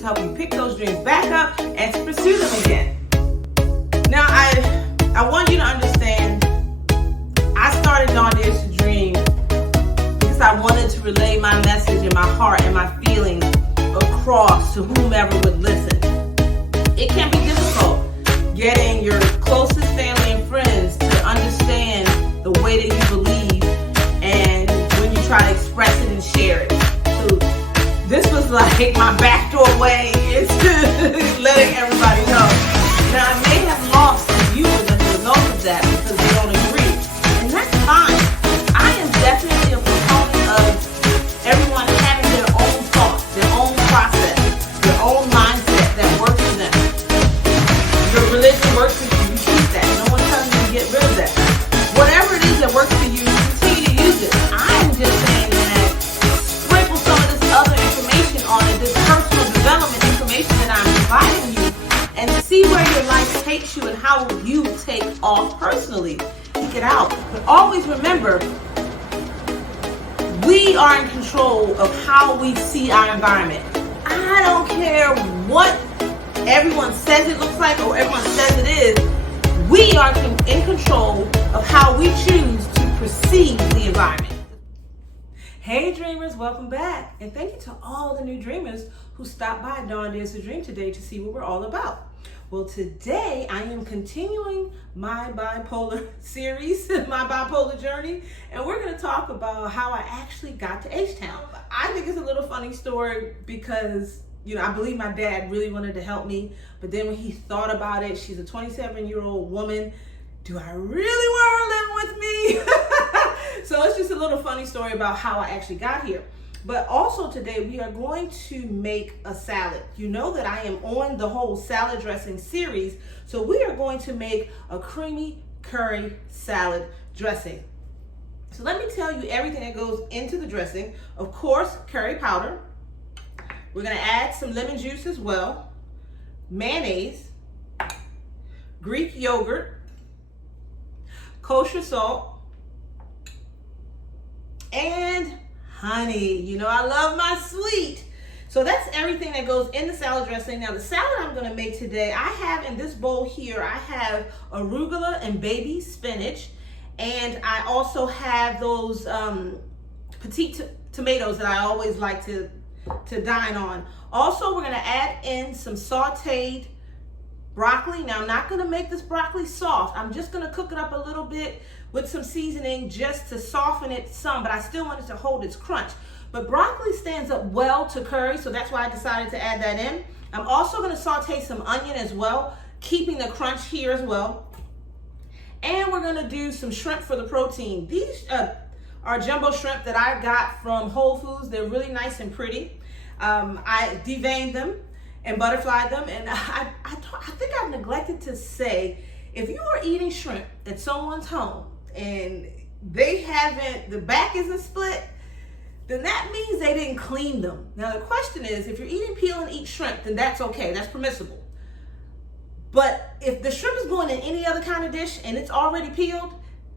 to help you pick those dreams back up and to pursue them again. Now, I want you to understand, I started DawnDares2Dream because I wanted to relay my message and my heart and my feelings across to whomever would listen. It can be difficult getting your closest family and friends to understand the way that you believe and when you try to express it and share it. So this was like my backdoor way into letting everybody know. Now, I may have lost some viewers as a result of that because they don't agree, and that's fine. I am definitely a proponent of everyone having their own thoughts, their own process, their own mindset that works for them. Your religion works for you, you keep that. No one's telling you to get rid of that. Whatever it is that works for you, continue to use it. I'm just saying that sprinkle some of this other information on it, this personal development information that I'm providing you, and see where your life takes you and how you take off personally. Take it out. But always remember, we are in control of how we see our environment. I don't care what everyone says it looks like or everyone says it is. We are in control of how we choose to perceive the environment. Hey dreamers, welcome back. And thank you to all the new dreamers who stopped by DawnDares2Dream today to see what we're all about. Well, today I am continuing my bipolar series, my bipolar journey, and we're going to talk about how I actually got to H-Town. I think it's a little funny story because, I believe my dad really wanted to help me, but then when he thought about it, she's a 27-year-old woman. Do I really want her living with me? So it's just a little funny story about how I actually got here. But also today we are going to make a salad. You know that I am on the whole salad dressing series, so we are going to make a creamy curry salad dressing. So let me tell you everything that goes into the dressing. Of course, curry powder. We're going to add some lemon juice as well, mayonnaise, Greek yogurt, kosher salt, and honey. I love my sweet. So that's everything that goes in the salad dressing. Now the salad I'm going to make today, I have in this bowl here, I have arugula and baby spinach, and I also have those petite tomatoes that I always like to dine on. Also, we're going to add in some sauteed broccoli. Now I'm not going to make this broccoli soft. I'm just going to cook it up a little bit with some seasoning just to soften it some, but I still want it to hold its crunch. But broccoli stands up well to curry, so that's why I decided to add that in. I'm also going to saute some onion as well, keeping the crunch here as well. And we're going to do some shrimp for the protein. These are jumbo shrimp that I got from Whole Foods. They're really nice and pretty. I deveined them and butterflied them, and I think I've neglected to say, if you are eating shrimp at someone's home and the back isn't split, then that means they didn't clean them. Now the question is, if you're eating peel and eat shrimp, then that's okay, that's permissible. But if the shrimp is going in any other kind of dish and it's already peeled,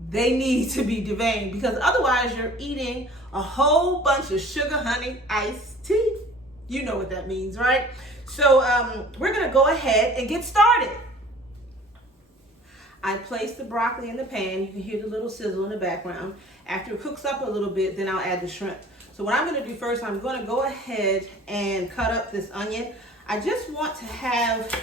they need to be deveined, because otherwise you're eating a whole bunch of sugar, honey, iced tea. You know what that means, right? So we're gonna go ahead and get started. I placed the broccoli in the pan. You can hear the little sizzle in the background. After it cooks up a little bit, then I'll add the shrimp. So what I'm going to do first, I'm going to go ahead and cut up this onion. I just want to have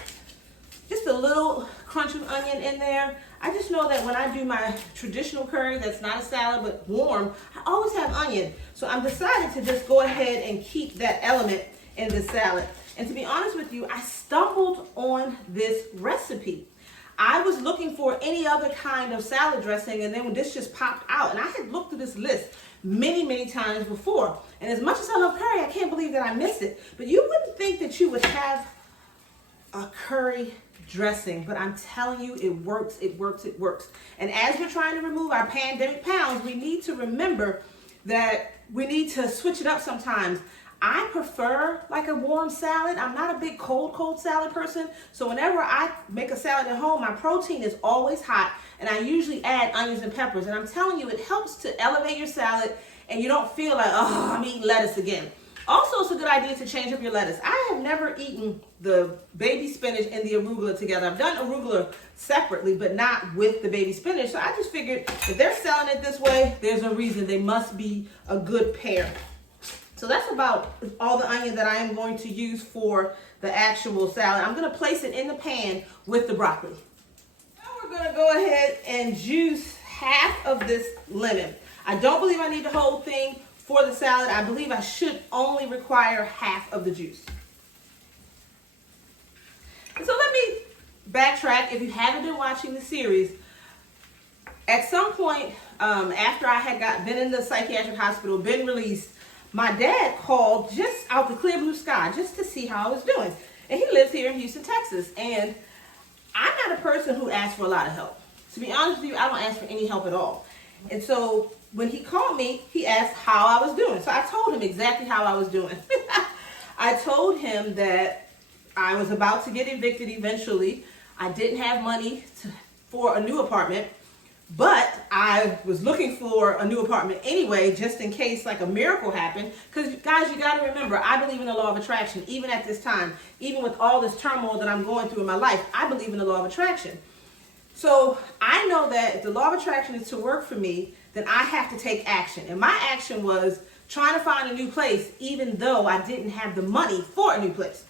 just a little crunch of onion in there. I just know that when I do my traditional curry, that's not a salad but warm, I always have onion. So I'm decided to just go ahead and keep that element in the salad. And to be honest with you, I stumbled on this recipe. I was looking for any other kind of salad dressing, and then when this just popped out, and I had looked at this list many times before. And as much as I love curry, I can't believe that I missed it. But you wouldn't think that you would have a curry dressing, but I'm telling you, it works, it works, it works. And as we're trying to remove our pandemic pounds, we need to remember that we need to switch it up sometimes. I prefer like a warm salad. I'm not a big cold salad person. So whenever I make a salad at home, my protein is always hot, and I usually add onions and peppers. And I'm telling you, it helps to elevate your salad, and you don't feel like, oh, I'm eating lettuce again. Also, it's a good idea to change up your lettuce. I have never eaten the baby spinach and the arugula together. I've done arugula separately, but not with the baby spinach. So I just figured if they're selling it this way, there's a reason. They must be a good pair. So that's about all the onion that I am going to use for the actual salad. I'm going to place it in the pan with the broccoli. Now we're going to go ahead and juice half of this lemon. I don't believe I need the whole thing for the salad. I believe I should only require half of the juice. And so let me backtrack. If you haven't been watching the series, at some point after I had been in the psychiatric hospital, been released, my dad called just out the clear blue sky just to see how I was doing. And he lives here in Houston, Texas. And I'm not a person who asks for a lot of help. To be honest with you, I don't ask for any help at all. And so when he called me, he asked how I was doing. So I told him exactly how I was doing. I told him that I was about to get evicted eventually. I didn't have money for a new apartment, but I was looking for a new apartment anyway, just in case like a miracle happened. Because guys, you got to remember, I believe in the law of attraction. Even at this time, even with all this turmoil that I'm going through in my life, I believe in the law of attraction. So I know that if the law of attraction is to work for me, then I have to take action. And my action was trying to find a new place, even though I didn't have the money for a new place.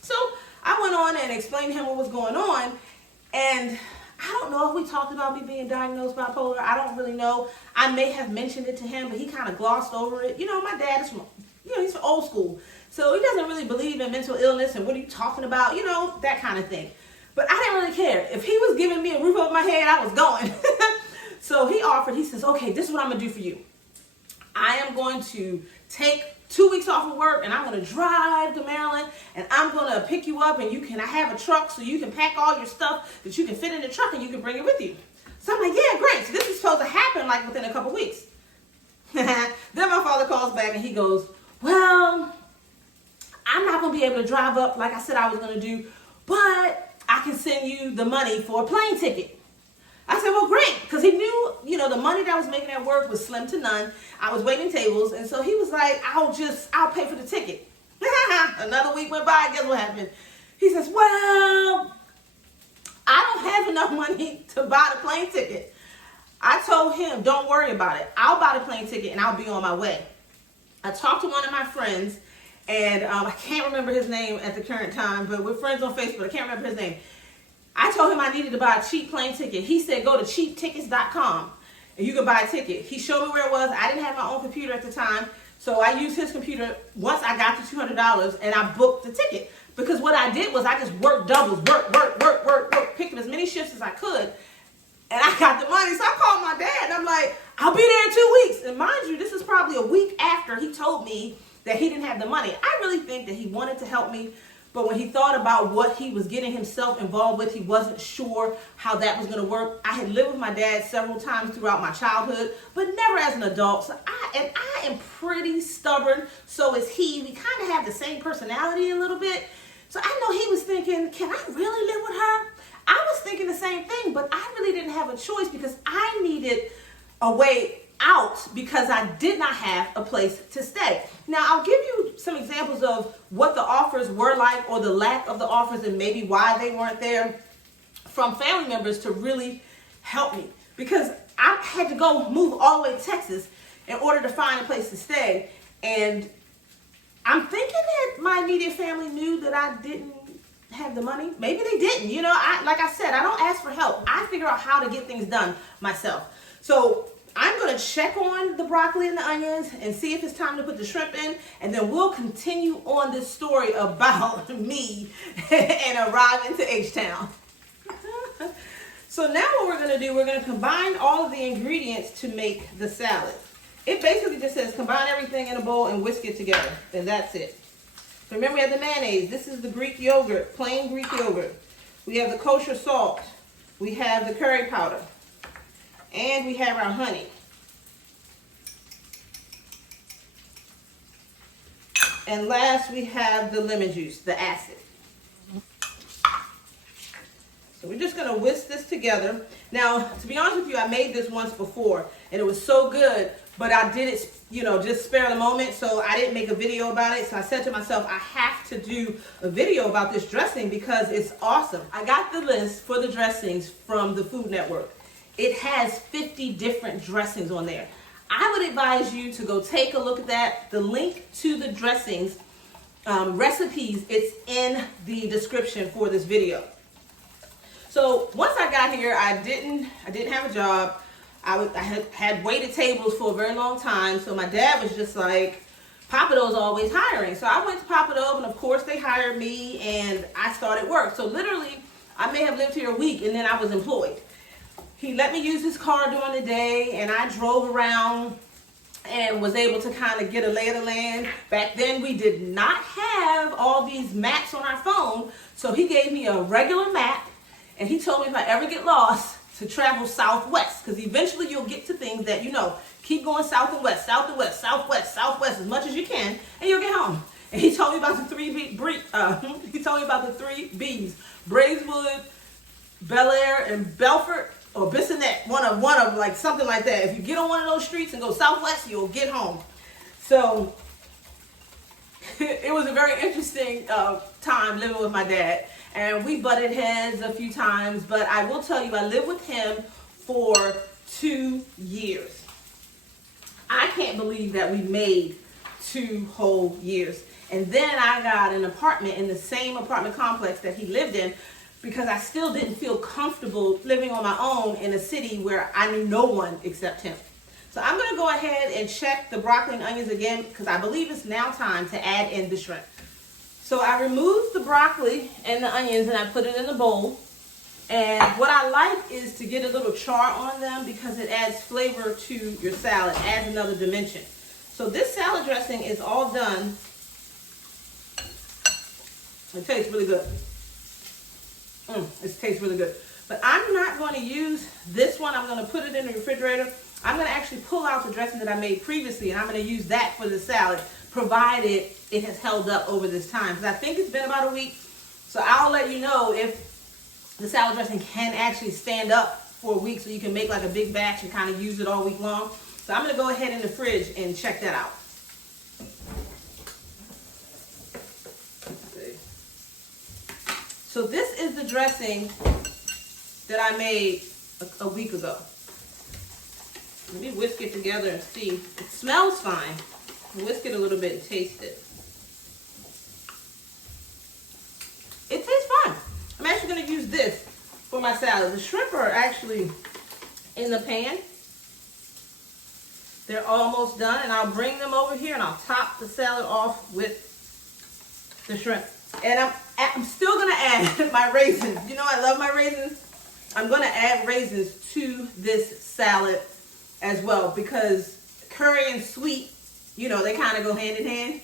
So I went on and explained to him what was going on. And I don't know if we talked about me being diagnosed bipolar. I don't really know. I may have mentioned it to him, but he kind of glossed over it. You know, my dad is from, he's from old school. So he doesn't really believe in mental illness and what are you talking about, that kind of thing. But I didn't really care. If he was giving me a roof over my head, I was going. So he says, okay, this is what I'm going to do for you. I am going to take 2 weeks off of work and I'm going to drive to Maryland and I'm going to pick you up and I have a truck so you can pack all your stuff that you can fit in the truck and you can bring it with you. So I'm like, yeah, great. So this is supposed to happen like within a couple weeks. Then my father calls back and he goes, well, I'm not going to be able to drive up like I said I was going to do, but I can send you the money for a plane ticket. I said, well, great, because he knew, the money that I was making at work was slim to none. I was waiting tables, and so he was like, I'll pay for the ticket. Another week went by, guess what happened? He says, well, I don't have enough money to buy the plane ticket. I told him, don't worry about it. I'll buy the plane ticket, and I'll be on my way. I talked to one of my friends, and I can't remember his name at the current time, but we're friends on Facebook. I can't remember his name. I told him I needed to buy a cheap plane ticket. He said, go to cheaptickets.com and you can buy a ticket. He showed me where it was. I didn't have my own computer at the time. So I used his computer once I got the $200 and I booked the ticket. Because what I did was I just worked doubles, work, picked up as many shifts as I could. And I got the money. So I called my dad and I'm like, I'll be there in 2 weeks. And mind you, this is probably a week after he told me that he didn't have the money. I really think that he wanted to help me. But when he thought about what he was getting himself involved with, he wasn't sure how that was going to work. I had lived with my dad several times throughout my childhood, but never as an adult. So I am pretty stubborn. So is he. We kind of have the same personality a little bit. So I know he was thinking, can I really live with her? I was thinking the same thing, but I really didn't have a choice because I needed a way out because I did not have a place to stay. Now, I'll give you some examples of what the offers were like or the lack of the offers and maybe why they weren't there from family members to really help me. Because I had to go move all the way to Texas in order to find a place to stay. And I'm thinking that my immediate family knew that I didn't have the money. Maybe they didn't. Like I said, I don't ask for help. I figure out how to get things done myself. So I'm going to check on the broccoli and the onions and see if it's time to put the shrimp in. And then we'll continue on this story about me and arriving to H-Town. So now what we're going to do, we're going to combine all of the ingredients to make the salad. It basically just says combine everything in a bowl and whisk it together. And that's it. Remember, we have the mayonnaise. This is the Greek yogurt, plain Greek yogurt. We have the kosher salt. We have the curry powder. And we have our honey. And last, we have the lemon juice, the acid. So we're just going to whisk this together. Now, to be honest with you, I made this once before, and it was so good. but I did it, you know, just spare the moment, so I didn't make a video about it. So I said to myself, I have to do a video about this dressing because it's awesome. I got the list for the dressings from the Food Network. It has 50 different dressings on there. I would advise you to go take a look at that. The link to the dressings recipes, it's in the description for this video. So once I got here, I didn't have a job. I had waited tables for a very long time. So my dad was just like, Pappadeaux's always hiring. So I went to Pappadeaux, and of course they hired me, and I started work. So literally, I may have lived here a week, and then I was employed. He let me use his car during the day, and I drove around and was able to kind of get a lay of the land. Back then, we did not have all these maps on our phone, so he gave me a regular map, and he told me if I ever get lost, to travel southwest, because eventually you'll get to things that you know. Keep going south and west, south and west, southwest, southwest as much as you can, and you'll get home. And he told me about the three B's: Braeswood, Bel Air, and Belfort, or Bissonnette. One of them, like something like that. If you get on one of those streets and go southwest, you'll get home. So it was a very interesting time living with my dad. And we butted heads a few times, but I will tell you, I lived with him for 2 years. I can't believe that we made 2 whole years. And then I got an apartment in the same apartment complex that he lived in, because I still didn't feel comfortable living on my own in a city where I knew no one except him. So I'm going to go ahead and check the broccoli and onions again, because I believe it's now time to add in the shrimp. So I removed the broccoli and the onions and I put it in the bowl. And what I like is to get a little char on them because it adds flavor to your salad, adds another dimension. So this salad dressing is all done. It tastes really good. It tastes really good. But I'm not going to use this one. I'm going to put it in the refrigerator. I'm going to actually pull out the dressing that I made previously, and I'm going to use that for the salad, provided it has held up over this time. Because I think it's been about a week. So I'll let you know if the salad dressing can actually stand up for a week, so you can make like a big batch and kind of use it all week long. So I'm going to go ahead in the fridge and check that out. So this is the dressing that I made a week ago. Let me whisk it together and see. It smells fine. Whisk it a little bit and taste it. It tastes fine. I'm actually going to use this for my salad. The shrimp are actually in the pan. They're almost done, and I'll bring them over here and I'll top the salad off with the shrimp. And I'm still going to add my raisins. You know I love my raisins. I'm going to add raisins to this salad as well, because curry and sweet, you know, they kind of go hand in hand.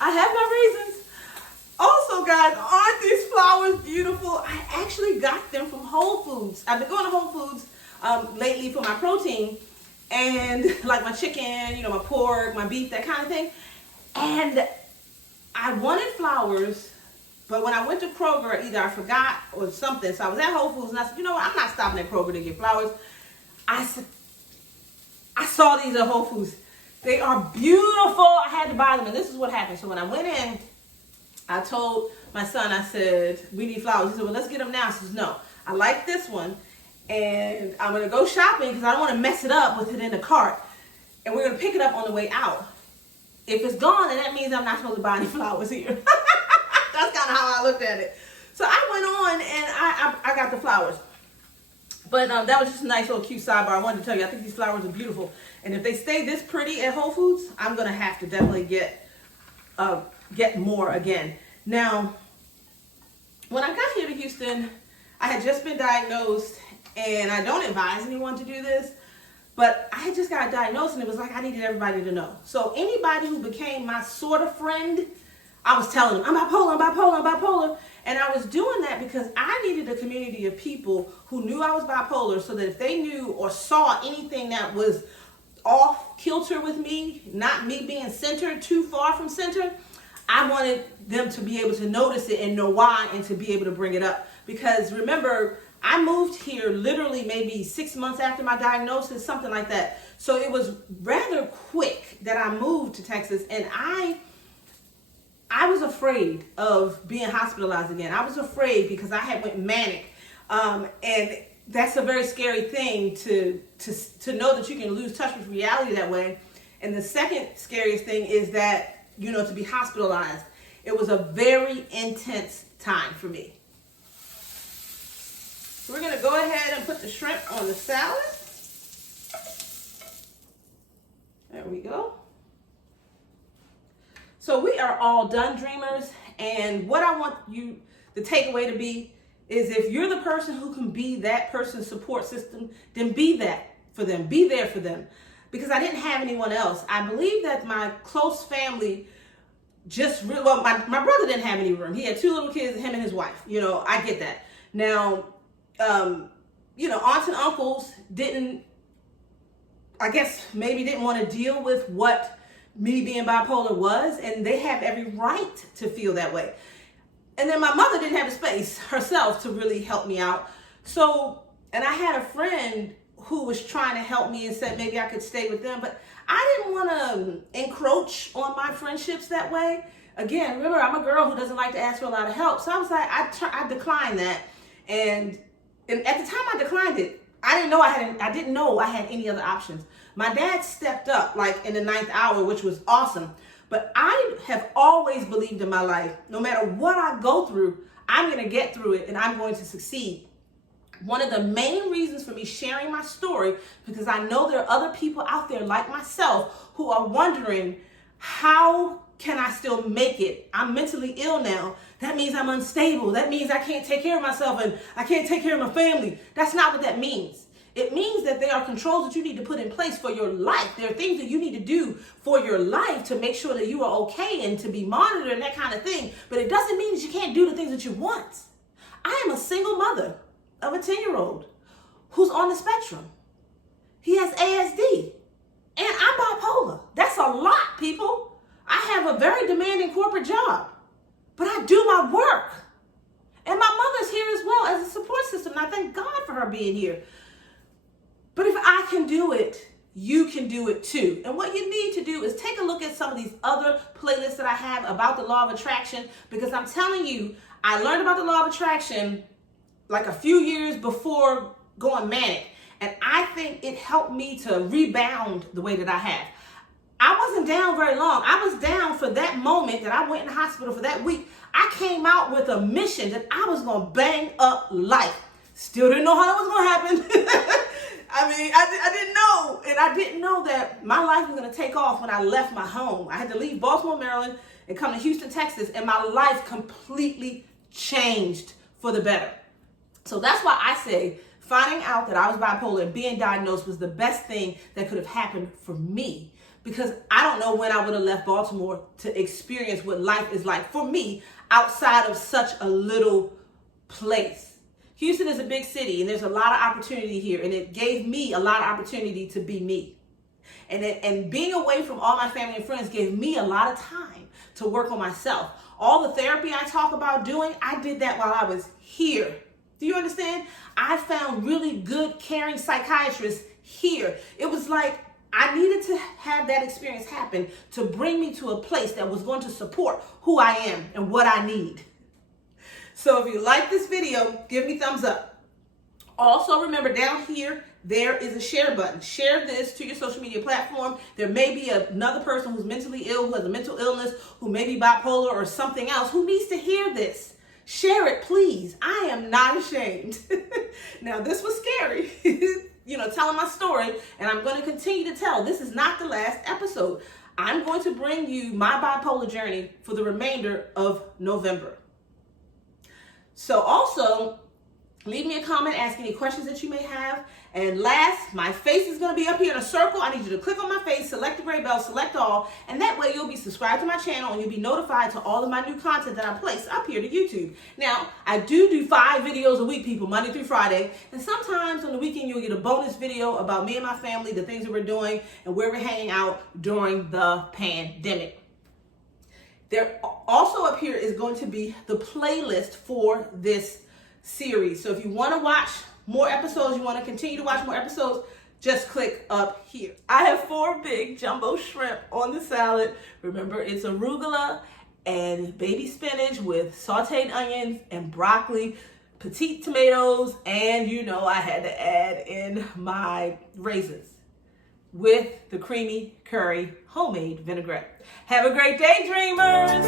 I have my raisins. Also, guys, aren't these flowers beautiful? I actually got them from Whole Foods. I've been going to Whole Foods lately for my protein, and like my chicken, you know, my pork, my beef, that kind of thing. And I wanted flowers, but when I went to Kroger, either I forgot or something. So I was at Whole Foods and I said, you know what, I'm not stopping at Kroger to get flowers. I saw these at Whole Foods. They are beautiful. I had to buy them, and this is what happened. So when I went in, I told my son, I said, we need flowers. He said, well, let's get them now. I said, no, I like this one, and I'm going to go shopping because I don't want to mess it up with it in the cart. And we're going to pick it up on the way out. If it's gone, then that means I'm not supposed to buy any flowers here. That's kind of how I looked at it. So I went on and I got the flowers. But that was just a nice little cute sidebar. I wanted to tell you, I think these flowers are beautiful. And if they stay this pretty at Whole Foods, I'm going to have to definitely get more again. Now, when I got here to Houston, I had just been diagnosed, and I don't advise anyone to do this, but I had just got diagnosed, and it was like I needed everybody to know. So anybody who became my sort of friend, I was telling them, I'm bipolar, I'm bipolar, I'm bipolar. And I was doing that because I needed a community of people who knew I was bipolar, so that if they knew or saw anything that was off kilter with me, not me being centered, too far from center, I wanted them to be able to notice it and know why, and to be able to bring it up. Because remember, I moved here literally maybe 6 months after my diagnosis, something like that. So it was rather quick that I moved to Texas, and I was afraid of being hospitalized again. I was afraid because I had went manic, and that's a very scary thing to know that you can lose touch with reality that way. And the second scariest thing is that, to be hospitalized. It was a very intense time for me. So we're gonna go ahead and put the shrimp on the salad. There we go. So we are all done, dreamers, and what I want you, the takeaway to be, is if you're the person who can be that person's support system, then be that for them, be there for them. Because I didn't have anyone else. I believe that my close family my brother didn't have any room. He had 2 little kids, him and his wife. I get that. Now, aunts and uncles didn't want to deal with what me being bipolar was, and they have every right to feel that way. And then my mother didn't have the space herself to really help me out. So, and I had a friend who was trying to help me and said maybe I could stay with them, but I didn't want to encroach on my friendships that way. Again, remember, I'm a girl who doesn't like to ask for a lot of help. So I was like, I declined that. And at the time I declined it, I didn't know I had any other options. My dad stepped up like in the 9th hour, which was awesome. But I have always believed in my life, no matter what I go through, I'm going to get through it and I'm going to succeed. One of the main reasons for me sharing my story, because I know there are other people out there like myself who are wondering, how can I still make it? I'm mentally ill now. That means I'm unstable. That means I can't take care of myself and I can't take care of my family. That's not what that means. It means that there are controls that you need to put in place for your life. There are things that you need to do for your life to make sure that you are okay and to be monitored and that kind of thing. But it doesn't mean that you can't do the things that you want. I am a single mother of a 10-year-old who's on the spectrum. He has ASD, and I'm bipolar. That's a lot, people. I have a very demanding corporate job, but I do my work. And my mother's here as well as a support system, and I thank God for her being here. But if I can do it, you can do it too. And what you need to do is take a look at some of these other playlists that I have about the law of attraction, because I'm telling you, I learned about the law of attraction like a few years before going manic. And I think it helped me to rebound the way that I have. I wasn't down very long. I was down for that moment that I went in the hospital for that week. I came out with a mission that I was going to bang up life. Still didn't know how that was going to happen. I didn't know. And I didn't know that my life was going to take off when I left my home. I had to leave Baltimore, Maryland, and come to Houston, Texas. And my life completely changed for the better. So that's why I say finding out that I was bipolar and being diagnosed was the best thing that could have happened for me. Because I don't know when I would have left Baltimore to experience what life is like for me outside of such a little place. Houston is a big city and there's a lot of opportunity here, and it gave me a lot of opportunity to be me. And being away from all my family and friends gave me a lot of time to work on myself. All the therapy I talk about doing, I did that while I was here. Do you understand? I found really good, caring psychiatrists here. It was like I needed to have that experience happen to bring me to a place that was going to support who I am and what I need. So if you like this video, give me thumbs up. Also remember, down here, there is a share button. Share this to your social media platform. There may be another person who's mentally ill, who has a mental illness, who may be bipolar or something else, who needs to hear this. Share it, please. I am not ashamed. Now, this was scary, telling my story, and I'm going to continue to tell. This is not the last episode. I'm going to bring you my bipolar journey for the remainder of November. So also, leave me a comment, ask any questions that you may have. And last, my face is going to be up here in a circle. I need you to click on my face, select the gray bell, select all, and that way you'll be subscribed to my channel and you'll be notified to all of my new content that I place up here to YouTube. Now, I do 5 videos a week, people, Monday through Friday, and sometimes on the weekend you'll get a bonus video about me and my family, the things that we're doing, and where we're hanging out during the pandemic. There also up here is going to be the playlist for this series. So if you want to watch more episodes, you want to continue to watch more episodes, just click up here. I have 4 big jumbo shrimp on the salad. Remember, it's arugula and baby spinach with sauteed onions and broccoli, petite tomatoes, and you know I had to add in my raisins with the creamy curry homemade vinaigrette. Have a great day, dreamers!